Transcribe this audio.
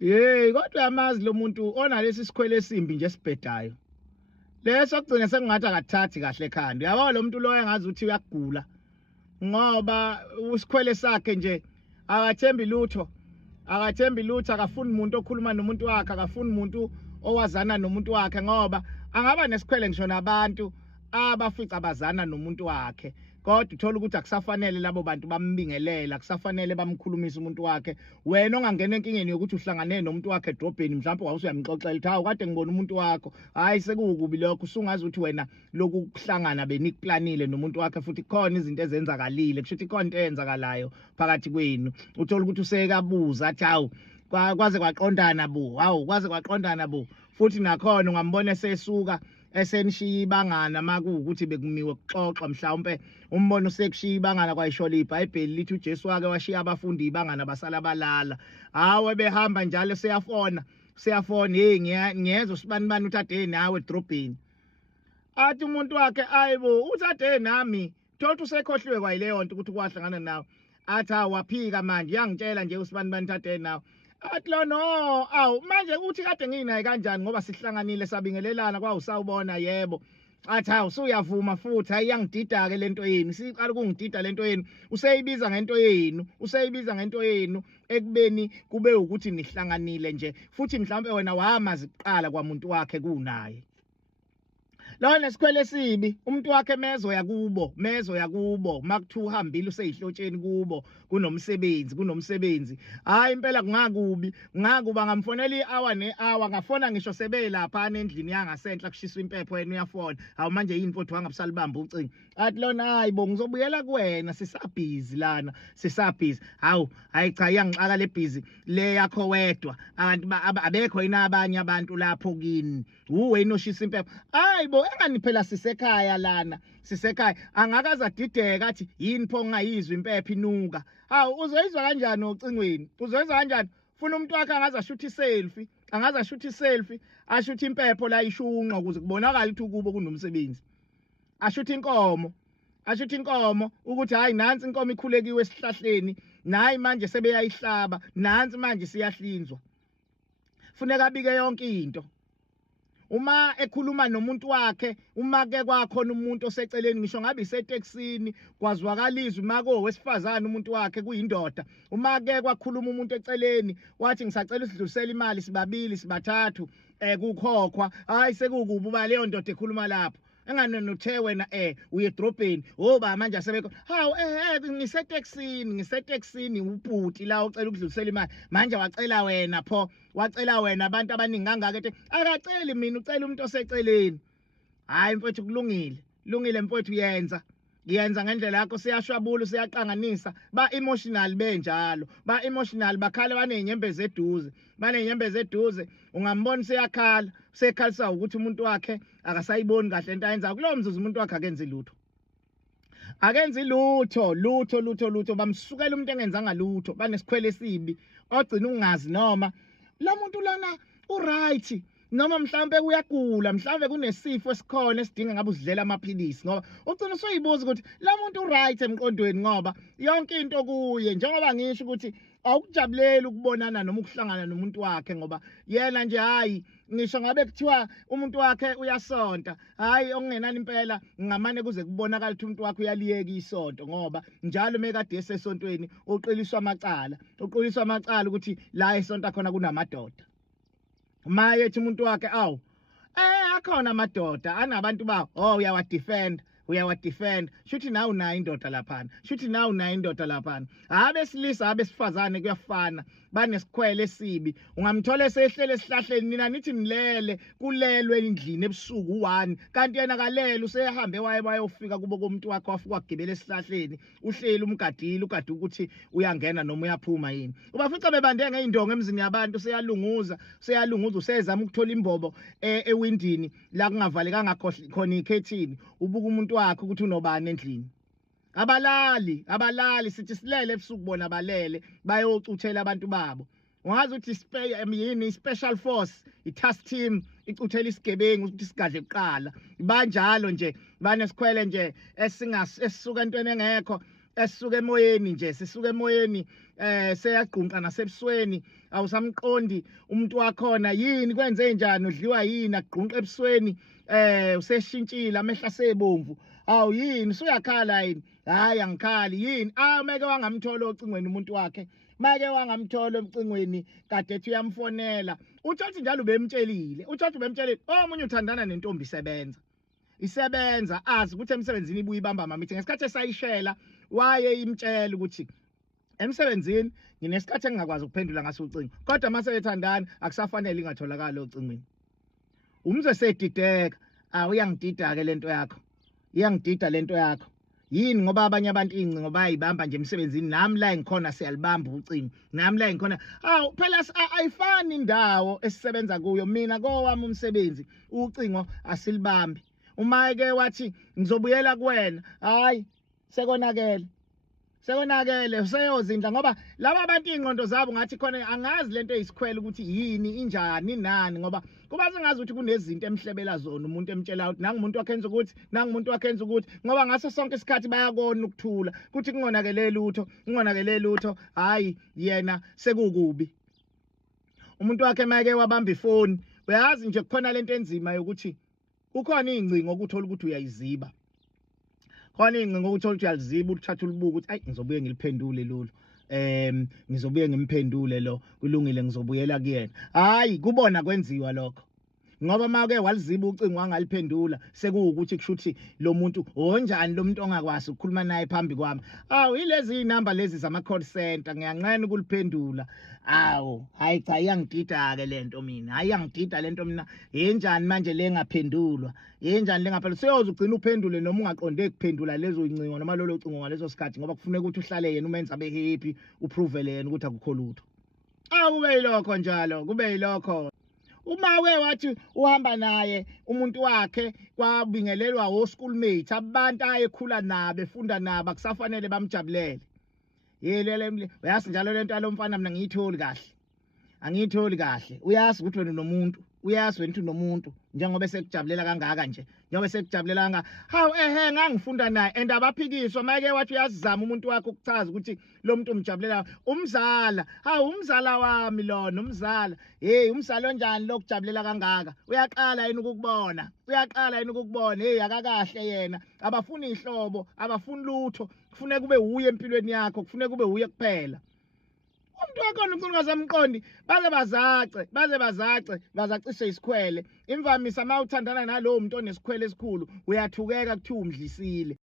Kodwa yamazi lo muntu onalesi sikhwele esimbi nje sibhedayo. Leso kugcina sekungathi akathathi kahle ekhanda. Yabo lo muntu lo engazi ukuthi uyagula. Ngoba usikhwele sakhe nje akathembi lutho. Akathembi lutho, akafuni umuntu okhuluma nomuntu wakhe, akafuni umuntu owazana nomuntu wakhe ngoba angaba nesikhwele ngisho nabantu abafica abazana nomuntu wakhe. Kodwa uthola ukuthi akusafanele labo bantu bambingelela, akusafanele bamkhulumisa umuntu wakhe. Wena ongangena enkingeni yokuthi uhlangane nomuntu wakhe edrobheni mhlawumbe wawusuyamxoxela ukuthi hawu kade ngibona umuntu wakho, hayi sekukubi lokho, usungazi ukuthi wena lokhu kuhlangana benikuplanile nomuntu wakhe futhi khona izinto ezenzakalile, kusho ukuthi khona into eyenzakalayo phakathi kwenu. Uthola ukuthi usekabuza athi hawu kwaze kwaqondana bu, hawu kwaze kwaqondana bu, futhi nakhona ungambona esesuka esenishiya ibangana makuwukuthi bekumiwe kuxoxa mhlawumbe umbona usekushiya ibangana kwayishola iBhayibheli lithi uJesu wake washiya abafundi ibangana basala balala. Hawe behamba njalo seyafona ngiyezwa usibani uthathe nawe edrobheni. Athi umuntu wakhe ayibo uthathe nami, thothi usekhohliwe kwayileyo nto ukuthi kwahlangana nawe. Athi waphika manje yangitshela nje usibani uthathe nawe. Athi lo no, awu manje uthi kade nginaye kanjani ngoba sihlanganile sabingelelana kwawusawubona yebo. Athi hawu usuyavuma futhi hayi yangidida ke lento yenu, siqala ukungidida lento yenu, useyibiza ngento yenu ekubeni kube ukuthi nihlanganile nje futhi mhlawumbe wena wamazi kuqala kwamuntu wakhe kunaye. Lo nesikhwele sibi umuntu wakhe mezo yakubo makuthiwa uhambile useyihlotsheni kubo kunomsebenzi. Hayi impela kungakuba ngamfonela i-hour ne-hour, ngafona ngisho sebelapha endlini yangasenhla kushiswa impepho yena uyafona. Hawu manje yini mfowethu wangabusalibamba ucingo. Athi lona hayibo ngizobuyela kuwena sisabhizi lana sisabhizi. Hayi cha iyangixaka le busy le yakho wedwa, abantu abekho yina abanye abantu lapho kini, uwena oshisa impepho. Hayibo engani phela sisekhaya lana, sisekhaya angakaza dideka athi yini pho ngayizwa impepho inuka. Hawu uzoyizwa kanjani ocingweni? Uzoyizwa kanjani? Funa umuntu wakhe angaza shoot iselfie, ashoot impepho la ishunqa ukuze kubonakala ukuthi kubo kunomsebenzi. Ashoot inkomo ukuthi hayi nansi inkomo ikhulekiwe esihlahleni, nayi manje sebeyayihlaba, nansi manje siyahlinzwa. Funeka abike yonke into. Uma ekhuluma nomuntu wakhe, uma ke kwakhona umuntu oseceleni ngisho ngabe iseteksini kwazwakalizwa mako wesifazana umuntu wakhe kuyindoda, uma ke kwakhuluma umuntu eceleni wathi ngisacela usidlulisela imali sibabili sibathathu kukhokhwa, hayi sekukubi uba leyo ndoda ekhuluma lapho. Engane nothe wena uye edrobheni oba manje asebekho hawu ngiseteksini ubhuti la ucela ukudlulisela imali manje wacela wena abantu abaningi kangaka akaceli mina ucela umuntu oseceleni. Hayi mfowethu kulungile mfowethu yenza ngendlela yakho, siyashwabula siyaqanganisa ba emotional benjalo, ba emotional bakhala banenyembezi eduze, ungambona sekhalisa ukuthi umuntu wakhe akasayiboni kahle into ayenza kulowo mzuzu umuntu wakhe akenzi lutho bamsukela umuntu engenzanga lutho, banesikhwele esibi ogcina ungazi noma lo muntu lana uright noma mhlawumbe uyagula, mhlawumbe kunesifo esikhona esidinga ngabe uzidlela amaphilisi, ngoba ugcina usuyibuza ukuthi la muntu uright emqondweni ngoba yonke into kuye, njengoba ngisho ukuthi awukujabulela ukubonana noma ukuhlangana nomuntu wakhe ngoba yena nje hayi ngisho ngabe kuthiwa umuntu wakhe uyasonta, hayi okungenani impela ngamane kuze kubonakala ukuthi umuntu wakhe uyaliyeka isonto ngoba njalo mekade esesontweni uqiliswa amacala ukuthi la esonto khona kunamadoda. Maye ethi umuntu wakhe akhona amadoda anabantu bawo, uyawadefend shuthi nawe unayo indoda laphana, abesilisa abesifazane kuyafana, banesikhwele esibi. Ungamthola esehlele esihlahleni, nina nithi nilele kulelwe endlini ebusuku 1 kanti yena kalele usehambe wayofika kubo komuntu wakhe wafika wagibela esihlahleni, uhleli umgadile ugade ukuthi uyangena noma uyaphuma yini. Ubafica bebande ngeindongo emzini yabantu, seyalunguza usezama ukuthola imbobo ewindini la kungavalekanga khona ikhethini, ubuka umuntu wakhe ukuthi unobani endlini. Abalali sithi silele ebusuku bona balele bayocuthela abantu babo. Ungazi ukuthi special force, i-task team icuthela isigebengu ukuthi sigadle kuqala. Banjalo nje banesikhwele nje esisuka entweni engekho esisuka emoyeni nje sisuka emoyeni seyaqhunqa nasebusweni awusamqondi umuntu wakhona yini kwenze njani udliwa yini aqhunqa ebusweni useshintshile amehla sebomvu awu yini usuyakhala yini hayi angikhali yini meke wangamthola ocingweni umuntu wakhe make wangamthola emcingweni kade ethi uyamfonela utshothi njalo ubemtshelile omunye uthandana nentombi isebenza azi ukuthi emsebenzini ibuye ibamba mamithi ngesikhathi esayishela waye imtshela ukuthi emsebenzini nginesikhathi engingakwazi ukuphendula ngaso ucingo kodwa mase bethandana akusafanele ingatholakala ocingweni umzwe sedideka uyangidida ke lento yakho yini ngoba abanye abantu incingo bayibamba nje emsebenzini nami la ngikhona siyalibamba ucingo nami la ngikhona phela ayifani indawo esisebenza kuyo mina kowami umsebenzi ucingo asilibambi uma ke wathi ngizobuyela kuwena hayi sekonakele useyozindla ngoba laba abantu ingqondo zabo ngathi khona angazi lento eyisikhwele ukuthi yini injani nani ngoba kuba sengazi ukuthi kunezinto emhlebela zona umuntu emtshela ukuthi nangu umuntu wakhenza ukuthi ngoba ngaso sonke isikhathi bayakona ukuthula ukuthi kungonakele lutho hayi yena sekukubi umuntu wakhe make wabamba ifoni uyazi nje kukhona lento enzima yokuthi ukhona ingcingo ukuthola ukuthi uyayiziba khona ingcingo ukuthola ukuthi uyaliziba uthatha ulubuka ukuthi ayi ngizobuye ngiliphendule lolu ngizobuye ngimphendule lo kulungile ngizobuyela kuyena hayi kubona kwenziwa lokho ngoba make waliziba ucingo wangaliphendula sekuwukuthi kushuthi lo muntu onjani lo muntu ongakwazi ukukhuluma naye phambi kwami yilezi inamba lezi zama call center ngiyanqena ukuliphendula hayi cha iyangidida ke lento mina yenjani manje lengaphendulwa seyoze ugcina uphendule noma ungaqonde kuphendula lezo incingo noma lolo cingo ngaleso sikhathi ngoba kufuneka ukuthi uhlale yena umenza abe happy uprove yena ukuthi akukho lutho kube yilokho njalo kube yilokho uma wathi uhamba naye umuntu wakhe kwabingelelwa wo schoolmate abantu ayekhula nabo efunda nabo akusafanele bamjabulele uyazi njalo lento alomfana mina angiyitholi kahle uyazi ukuthi wena nomuntu njengoba sekujabulela kangaka nje ngangifunda naye and abaphikiswa make wathi uyazizama umuntu wakhe ukuchaza ukuthi lo muntu umjabulela umzala wami lona umzala onjani lokujabulela kangaka uyaqala yini ukukubona akakahle yena abafuni ihlobo abafuni lutho kufuneka kube uye empilweni yakho kufuneka kube uye kuphela umuntu wakhona uNkulunkulu asamqondi bazacishe isikhwele imvamisa uma uthandana nalowo muntu onesikhwele esikhulu uyathukeka kuthiwa umdlisile